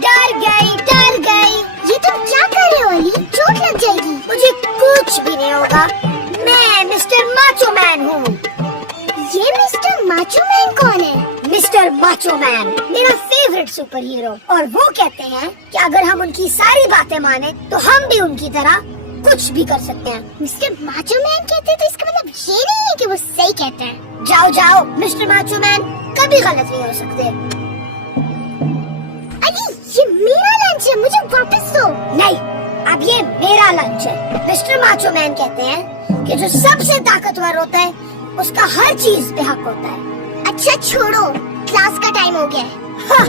डर गई। ये तुम क्या कर रहे हो अली? चोट लग जाएगी। मुझे कुछ भी नहीं होगा, मैं मिस्टर माचो मैन हूँ। ये मिस्टर माचो मैन कौन है? मिस्टर माचो मैन मेरा फेवरेट सुपर हीरो, और वो कहते हैं कि अगर हम उनकी सारी बातें माने तो हम भी उनकी तरह कुछ भी कर सकते हैं। मिस्टर माचो मैन कहते हैं तो इसका मतलब ये नहीं है कि वो सही कहते हैं। जाओ, मिस्टर माचो मैन कभी गलत नहीं हो सकते। अली ये मेरा लंच है, मुझे वापस दो। नहीं, अब ये मेरा लंच है। मिस्टर माचो मैन कहते हैं कि जो सबसे ताकतवर होता है उसका हर चीज पे हक होता है। अच्छा छोड़ो, क्लास का टाइम हो गया है। हाँ,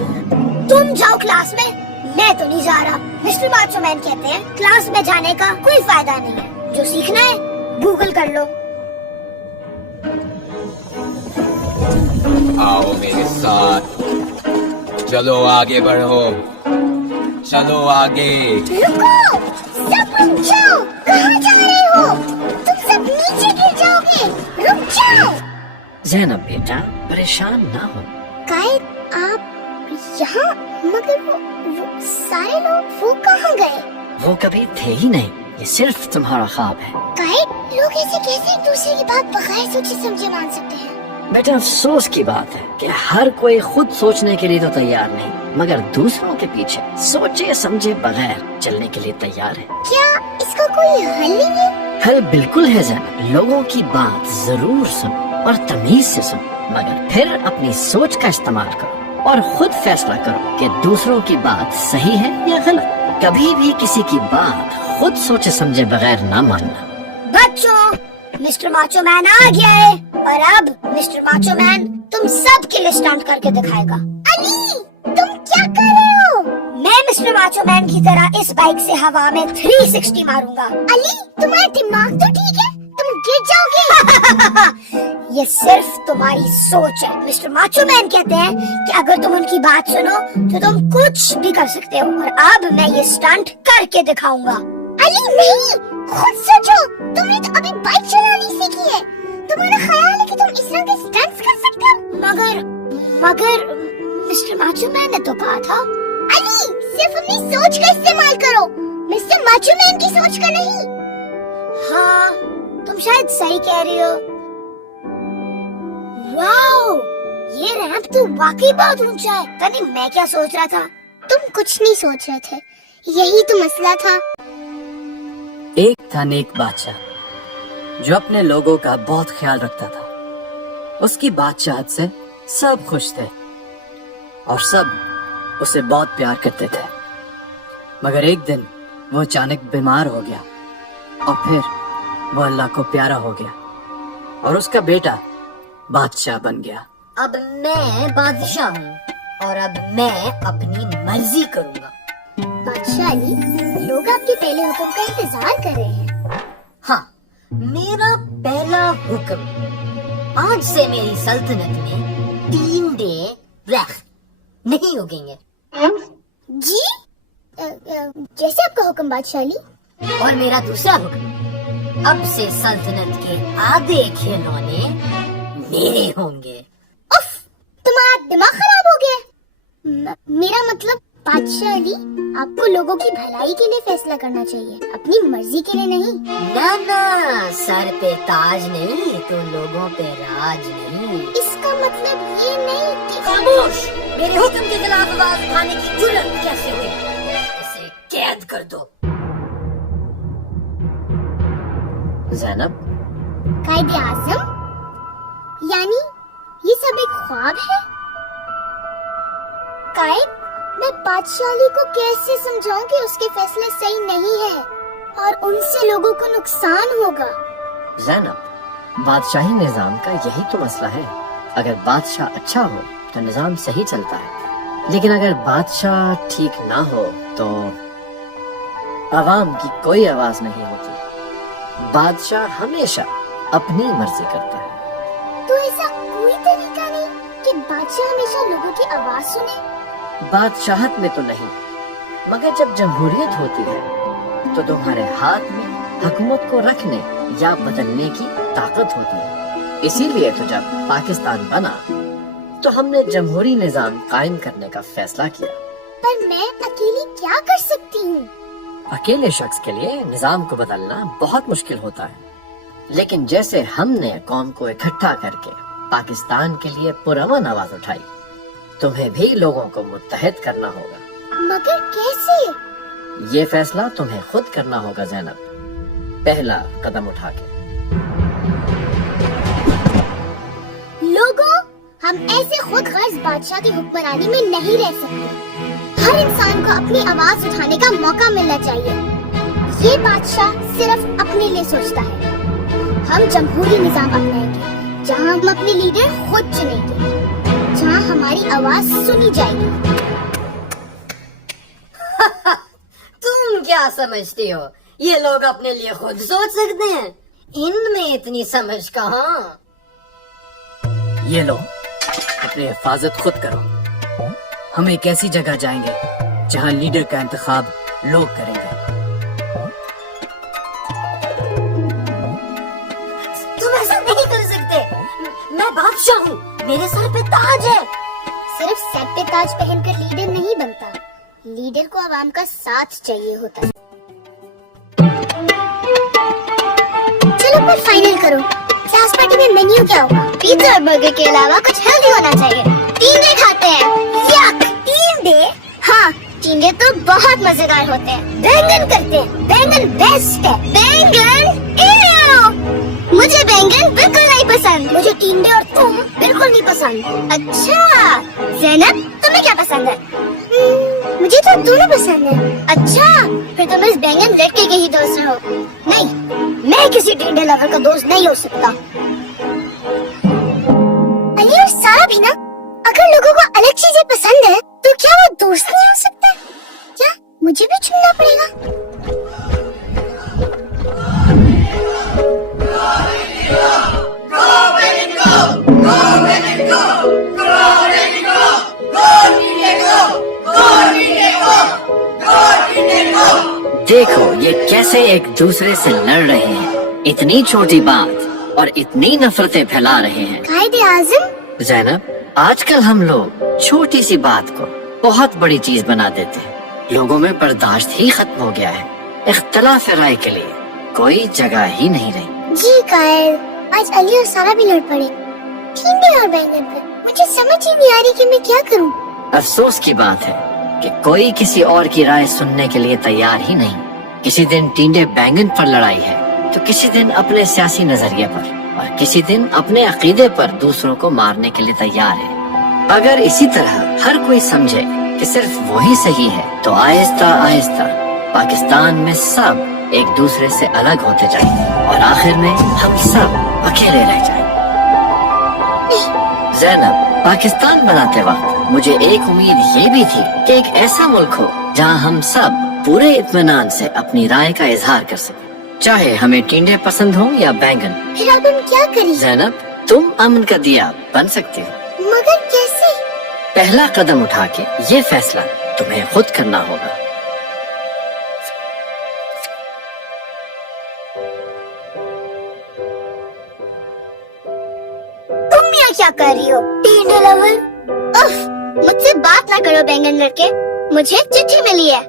तुम जाओ क्लास में, मैं तो नहीं जा रहा। मिस्टर माचो मैन कहते हैं क्लास में जाने का कोई फायदा नहीं है, जो सीखना है गूगल कर लो। आओ मेरे साथ, चलो आगे बढ़ो, चलो आगे। रुको, सब रुक जाओ। कहाँ जा रहे हो? तुम सब नीचे गिर जाओगे, रुक जाओ। ज़ैनब बेटा, परेशान ना हो। कायद आप यहाँ, मगर वो सारे लोग वो कहाँ गए? वो कभी थे ही नहीं, ये सिर्फ तुम्हारा ख्वाब है। कायद लोग ऐसे कैसे एक दूसरे की बात बगैर सोचे समझे मान सकते हैं? बेटा अफसोस की बात है कि हर कोई खुद सोचने के लिए तो तैयार नहीं, मगर दूसरों के पीछे सोचे समझे बगैर चलने के लिए तैयार है। क्या इसका कोई हल नहीं है? हल बिल्कुल है ज़ैनब, लोगों की बात जरूर सुनो और तमीज से सुनो, मगर फिर अपनी सोच का इस्तेमाल करो और खुद फैसला करो कि दूसरों की बात सही है या गलत। कभी भी किसी की बात खुद सोचे समझे बगैर ना मानना। बच्चों, मिस्टर माचो मैन आ गया है, और अब मिस्टर माचो मैन तुम सब के लिए स्टंट करके दिखाएगा। अली, तुम क्या कर रहे हो? मैं मिस्टर माचो मैन की तरह इस बाइक से हवा में 360 मारूंगा। अली, तुम्हारा दिमाग तो ठीक है, तुम गिर जाओगे। ये सिर्फ तुम्हारी सोच है। मिस्टर माचो मैन कहते हैं कि अगर तुम उनकी बात सुनो तो तुम कुछ भी कर सकते हो, और अब मैं ये स्टंट करके दिखाऊंगा। अली नहीं, खुद सोचो, तुमने तो अभी बाइक चलानी सीखी है। तुम्हारा ख्याल है कि तुम इस तरह के स्टंट्स कर सकते हो? मगर मिस्टर माचो मैन ने तो कहा था। अली, सिर्फ अपनी सोच का इस्तेमाल करो, मिस्टर माचो मैन की सोच का नहीं। हाँ, तुम शायद सही कह रही हो। वाओ, ये रैंप तो वाकई बहुत ऊंचा है। तनी मैं क्या सोच रहा था? तुम कुछ नहीं सोच रहे थे, यही तो मसला था। एक था नेक बादशाह जो अपने लोगों का बहुत ख्याल रखता था। उसकी बादशाहत से सब खुश थे और सब उसे बहुत प्यार करते थे। मगर एक दिन वो अचानक बीमार हो गया और फिर वो अल्लाह को प्यारा हो गया और उसका बेटा बादशाह बन गया। अब मैं बादशाह हूँ और अब मैं अपनी मर्जी करूँगा। बादशाह अली, लोग आपके पहले हुक्म का इंतजार कर रहे हैं। हाँ, मेरा पहला हुक्म, आज से मेरी सल्तनत में 3 डे दरख्त नहीं उगेंगे। जी? जैसे आपका हुक्म बादशाह अली। और मेरा दूसरा हुक्म, अब से सल्तनत के आधे खिलौने मेरे होंगे। उफ, तुम्हारा दिमाग खराब हो गया। मेरा मतलब बादशाह अली, आपको लोगों की भलाई के लिए फैसला करना चाहिए, अपनी मर्जी के लिए नहीं। ना, सर पे ताज नहीं तो लोगों पे राज नहीं। इसका मतलब ये नहीं कि खामोश! मेरे हुक्म के खिलाफ आवाज उठाने की जुर्रत कैसे हुई? इसे कैद कर दो। ज़ैनब, कायदे आज़म, यानी ये सब एक ख्वाब है? कायद, मैं बादशाह अली को कैसे समझाऊं कि उसके फैसले सही नहीं है और उनसे लोगों को नुकसान होगा? ज़ैनब, बादशाही निजाम का यही तो मसला है। अगर बादशाह अच्छा हो तो निजाम सही चलता है, लेकिन अगर बादशाह ठीक ना हो तो आवाम की कोई आवाज नहीं होती। बादशाह हमेशा अपनी मर्जी करता है। तो ऐसा कोई तरीका नहीं कि बादशाह हमेशा लोगों की आवाज सुने? बादशाहत में तो नहीं, मगर जब जमहूरियत होती है तो तुम्हारे हाथ में हुकूमत को रखने या बदलने की ताकत होती है। इसीलिए तो जब पाकिस्तान बना तो हमने जमहूरी निजाम कायम करने का फैसला किया। पर मैं अकेली क्या कर सकती हूँ? अकेले शख्स के लिए निजाम को बदलना बहुत मुश्किल होता है, लेकिन जैसे हमने कौम को इकट्ठा करके पाकिस्तान के लिए पुरअमन आवाज उठाई, तुम्हें भी लोगों को मुत्तहद करना होगा। मगर कैसे? ये फैसला तुम्हें खुद करना होगा ज़ैनब, पहला कदम उठा के। लोगों, हम ऐसे खुद गर्ज बादशाह की हुक्मरानी में नहीं रह सकते। हर इंसान को अपनी आवाज उठाने का मौका मिलना चाहिए। ये बादशाह सिर्फ अपने लिए सोचता है। हम जमहूरी निजाम अपनाएंगे, जहाँ हम अपने लीडर खुद चुनेंगे, जहाँ हमारी आवाज सुनी जाएगी। तुम क्या समझती हो, ये लोग अपने लिए खुद सोच सकते हैं? इनमें इतनी समझ कहाँ। ये लो, अपनी हिफाजत खुद करो। हम एक ऐसी जगह जाएंगे जहाँ लीडर का इंतखाब लोग करेंगे। तुम ऐसा नहीं कर सकते। मैं बादशाह हूँ, मेरे सर पे ताज है। सिर्फ सर पे ताज पहनकर लीडर नहीं बनता, लीडर को आवाम का साथ चाहिए होता है। चलो पर फाइनल करो, क्लास पार्टी में मेन्यू क्या होगा? पिज्जा और बर्गर के अलावा कुछ हेल्दी होना चाहिए। टींडे खाते हैं। यक, टींडे? हाँ, टींडे तो बहुत मजेदार होते हैं। बैंगन करते हैं, बैंगन बेस्ट है। बैंगन? एव! मुझे बैंगन बिल्कुल नहीं पसंद। मुझे टींडे और तुम बिल्कुल नहीं पसंद। अच्छा, ज़ैनब तुम्हें क्या पसंद है? मुझे तो दोनों पसंद है। अच्छा, फिर तुम इस बैंगन लड़के के ही दोस्त रहो। नहीं, मैं किसी टींडे लवर का दोस्त नहीं हो सकता। अली और सारा भी ना, अगर लोगों को अलग चीजें पसंद है तो क्या वो दोस्त नहीं हो सकते? क्या मुझे भी चुनना पड़ेगा? देखो ये कैसे एक दूसरे से लड़ रहे हैं, इतनी छोटी बात और इतनी नफरतें फैला रहे हैं। कायदे आज़म, ज़ैनब, आजकल हम लोग छोटी सी बात को बहुत बड़ी चीज बना देते हैं। लोगों में बर्दाश्त ही खत्म हो गया है। इख्तलाफ राय के लिए कोई जगह ही नहीं रही। जी कायल, आज अली और सारा भी लड़ पड़े टींडे और बैंगन पर। मुझे समझ ही नहीं आ रही कि मैं क्या करूं। अफसोस की बात है कि कोई किसी और की राय सुनने के लिए तैयार ही नहीं। किसी दिन टींडे बैंगन पर लड़ाई है, तो किसी दिन अपने सियासी नजरिए पर, और किसी दिन अपने अकीदे पर दूसरों को मारने के लिए तैयार है। अगर इसी तरह हर कोई समझे कि सिर्फ वही सही है, तो आहिस्ता आहिस्ता पाकिस्तान में सब एक दूसरे से अलग होते जाएंगे और आखिर में हम सब अकेले रह जाएंगे। ज़ैनब, पाकिस्तान बनाते वक्त मुझे एक उम्मीद ये भी थी कि एक ऐसा मुल्क हो जहाँ हम सब पूरे इत्मीनान से अपनी राय का इजहार कर सकें, चाहे हमें टींडे पसंद हो या बैंगन। फिर अब हम क्या करें? ज़ैनब, तुम अमन का दिया बन सकती हो, मगर कैसे? पहला कदम उठा के ये फैसला तुम्हें खुद करना होगा। तुम यहाँ क्या कर रही हो टींडे लवर? उफ, मुझसे बात ना करो बैंगन लड़के, मुझे चिट्ठी मिली है।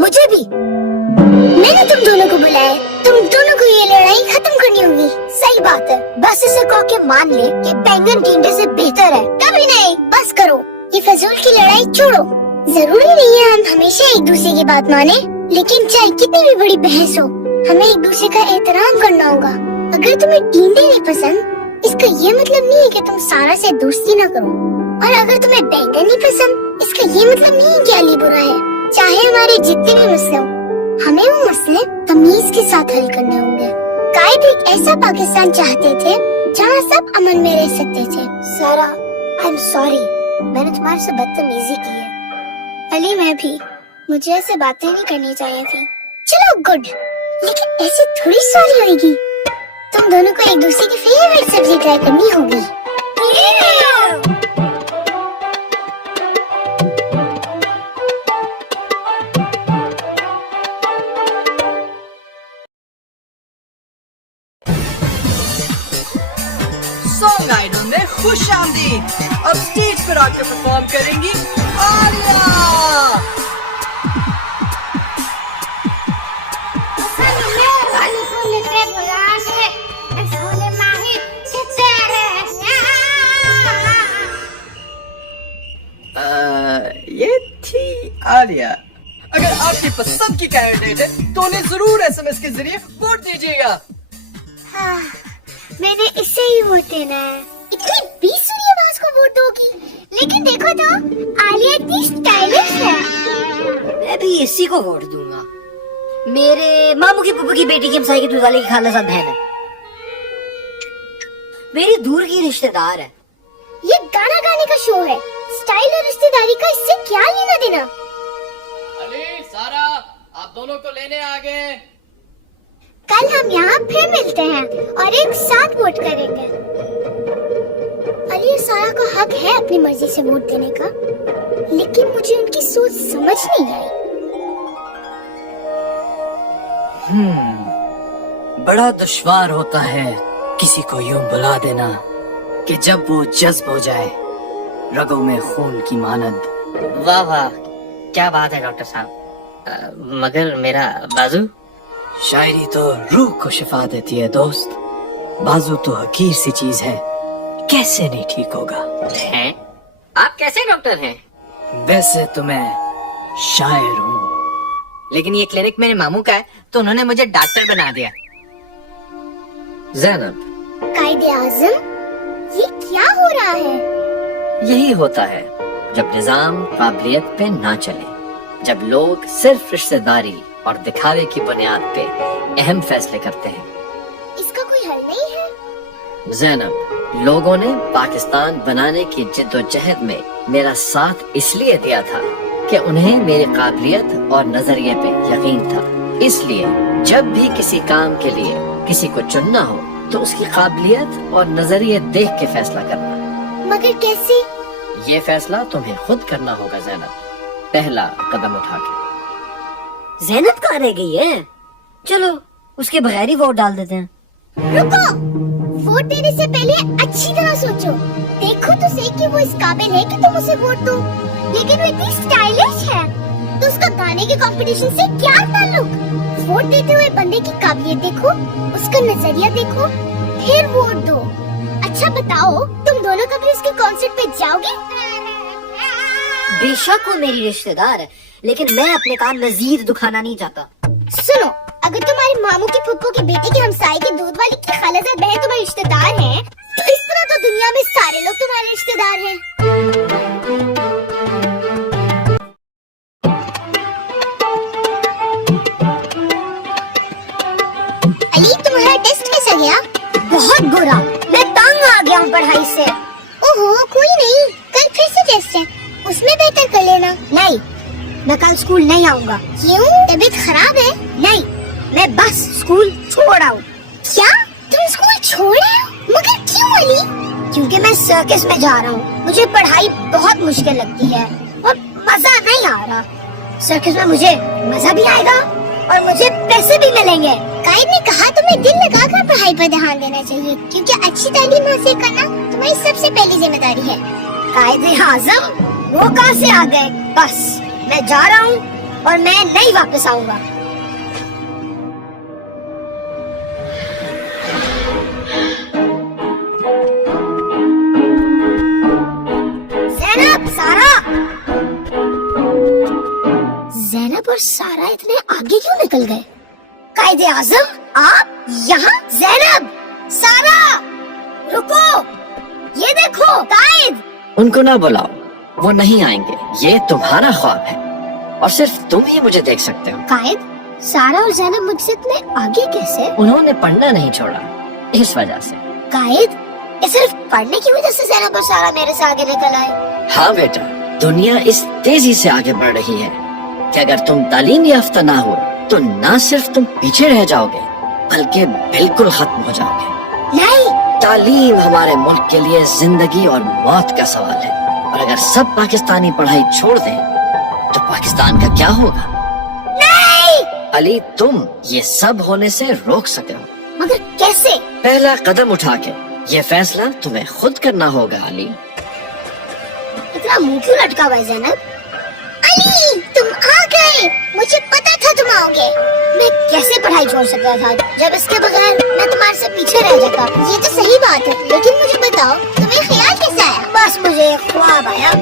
मुझे भी। मैंने तुम दोनों को बुलाया, तुम दोनों को ये लड़ाई खत्म करनी होगी। सही बात है, बस इसे कह के मान ले कि बैंगन टींडे से बेहतर है। कभी नहीं, बस करो, ये फजूल की लड़ाई छोड़ो। जरूरी नहीं है हम हमेशा एक दूसरे की बात माने, लेकिन चाहे कितनी भी बड़ी बहस हो, हमें एक दूसरे का एहतराम करना होगा। अगर तुम्हें टींडे नहीं पसंद, इसका ये मतलब नहीं है कि तुम सारा से दोस्ती ना करो, और अगर तुम्हें बैंगन नहीं पसंद, इसका ये मतलब नहीं है कि अली बुरा है। चाहे हमारे जितने भी मसले हो, हमें वो मसले तमीज के साथ हल करने होंगे। कायद एक ऐसा पाकिस्तान चाहते थे जहाँ सब अमन में रह सकते थे। सारा, आई एम सॉरी, मैंने तुम्हारे से बदतमीजी की है। अली, मैं भी, मुझे ऐसे बातें नहीं करनी चाहिए थी। चलो गुड, लेकिन ऐसे थोड़ी सॉरी होगी। तुम दोनों को एक दूसरे की फेवरेट सब्जी ट्राई करनी होगी। सॉन्ग आइडल में खुश आमदीद। अब स्टेज پھر آ کے پرفارم کریں گی عالیہ. یہ تھی عالیہ. اگر آپ کی پسند کی کینڈیڈیٹ ہے تو انہیں ضرور SMS کے ذریعے ووٹ دیجیے گا. میں نے اسے ہی ووٹ دینا ہے. اتنی بی سری آواز کو ووٹ دو گی؟ لیکن دیکھو تو عالیہ اتنی اسٹائلش ہے. میں بھی اسی کو ووٹ دوں گا. میرے ماموں کی پھپھو کی بیٹی کی ہمسائے کی دودھ والے کی خالہ صاحب بہن ہے. میری دور کی رشتہ دار ہے. یہ گانا گانے کا شو ہے. اسٹائل اور رشتہ داری کا اس سے کیا لینا دینا؟ علی، سارا، آپ دونوں کو لینے آ گئے. کل ہم یہاں پھر ملتے ہیں اور ایک ساتھ ووٹ کریں گے. علی اور سارا کا حق ہے اپنی مرضی سے ووٹ دینے کا، لیکن مجھے ان کی سوچ سمجھ نہیں آئی. بڑا دشوار ہوتا ہے کسی کو یوں بلا دینا کہ جب وہ جذب ہو جائے رگوں میں خون کی مانند. واہ واہ، کیا بات ہے ڈاکٹر صاحب. مگر میرا بازو؟ شاعری تو روح کو شفا دیتی ہے دوست. بازو تو حقیر سی چیز ہے، کیسے نہیں ٹھیک ہوگا. ہیں؟ آپ کیسے ڈاکٹر ہیں؟ ویسے تو میں شاعر ہوں. لیکن یہ کلینک میرے ماموں کا ہے تو انہوں نے مجھے ڈاکٹر بنا دیا. زینب، قائد اعظم، یہ کیا ہو رہا ہے؟ یہی ہوتا ہے جب نظام قابلیت پہ نہ چلے، جب لوگ صرف رشتہ داری اور دکھاوے کی بنیاد پہ اہم فیصلے کرتے ہیں. اس کا کوئی حل نہیں ہے؟ زینب، لوگوں نے پاکستان بنانے کی جد و جہد میں میرا ساتھ اس لیے دیا تھا کہ انہیں میری قابلیت اور نظریے پہ یقین تھا. اس لیے جب بھی کسی کام کے لیے کسی کو چننا ہو تو اس کی قابلیت اور نظریے دیکھ کے فیصلہ کرنا. مگر کیسے؟ یہ فیصلہ تمہیں خود کرنا ہوگا زینب، پہلا قدم اٹھا کے. زینب کہاں رہ گئی ہے؟ چلو اس کے بغیر ہی ووٹ ڈال دیتے ہیں. رکو، ووٹ دینے سے پہلے اچھی طرح سوچو. دیکھو تو صحیح کہ وہ اس قابل ہے کہ تم اسے ووٹ دو. لیکن وہ اتنی اسٹائلش ہے تو اس کا گانے کے کمپٹیشن سے کیا تعلق؟ ووٹ دیتے ہوئے بندے کی قابلیت دیکھو، اس کا نظریہ دیکھو، پھر ووٹ دو. اچھا بتاؤ، تم دونوں کبھی اس کے کانسرٹ پہ جاؤ گے؟ بے شک وہ میری رشتہ دار ہے، لیکن میں اپنے کان مزید دکھانا نہیں چاہتا. سنو، اگر تمہارے ماموں کی پھپھو کی بیٹی کی ہمسائے کی دودھ والی کی خالہ زاد بہن تمہارے رشتہ دار ہیں تو اس طرح تو دنیا میں سارے لوگ تمہارے رشتہ دار ہیں. علی، تمہارا ٹیسٹ کیسا گیا؟ بہت برا، میں تنگ آ گیا ہوں پڑھائی سے. اوہو، کوئی نہیں، کل پھر سے ٹیسٹ ہے، اس میں بہتر کر لینا. نہیں، میں کل اسکول نہیں آؤں گا. کیوں؟ طبیعت خراب ہے؟ نہیں، میں بس اسکول چھوڑ آؤں. کیا تم اسکول چھوڑ رہے ہو؟ مگر کیوں علی؟ کیونکہ میں سرکس میں جا رہا ہوں. مجھے پڑھائی بہت مشکل لگتی ہے اور مزہ نہیں آ رہا. سرکس میں مجھے مزہ بھی آئے گا اور مجھے پیسے بھی ملیں گے. قائد نے کہا تمہیں دل لگا کر پڑھائی پر دھیان دینا چاہیے کیونکہ اچھی تعلیم حاصل کرنا تمہاری سب سے پہلی ذمہ داری ہے. قائد اعظم، وہ کہاں سے آ گئے؟ بس میں جا رہا ہوں اور میں نہیں واپس آؤں گا. زینب، سارا. زینب اور سارا اتنے آگے کیوں نکل گئے؟ قائد اعظم، آپ یہاں؟ زینب، سارا، رکو، یہ دیکھو قائد. ان کو نہ بلاؤ، وہ نہیں آئیں گے. یہ تمہارا خواب ہے اور صرف تم ہی مجھے دیکھ سکتے ہو. قائد، سارا اور زینب مجھ سے اتنے آگے کیسے؟ انہوں نے پڑھنا نہیں چھوڑا، اس وجہ سے. قائد، یہ صرف پڑھنے کی وجہ سے زینب اور سارا میرے سے آگے نکل آئے؟ ہاں بیٹا، دنیا اس تیزی سے آگے بڑھ رہی ہے کہ اگر تم تعلیم یافتہ نہ ہو تو نہ صرف تم پیچھے رہ جاؤ گے بلکہ بالکل ختم ہو جاؤ گے. نہیں، تعلیم ہمارے ملک کے لیے زندگی اور موت کا سوال ہے، اور اگر سب پاکستانی پڑھائی چھوڑ دیں تو پاکستان کا کیا ہوگا؟ نہیں. علی، تم یہ سب ہونے سے روک سکتے ہو، مگر کیسے؟ پہلا قدم اٹھا کے. یہ فیصلہ تمہیں خود کرنا ہوگا علی. इतना मुंह क्यों लटका हुआ है ज़ैनब? अली तुम आ गए, मुझे पता था तुम आओगे। मैं कैसे पढ़ाई छोड़ सकता था जब इसके बगैर मैं तुम्हारे से पीछे रह जाता। ये तो सही बात है, लेकिन मुझे बताओ तुम्हें ख्याल कैसे आया? बस मुझे एक ख्वाब आया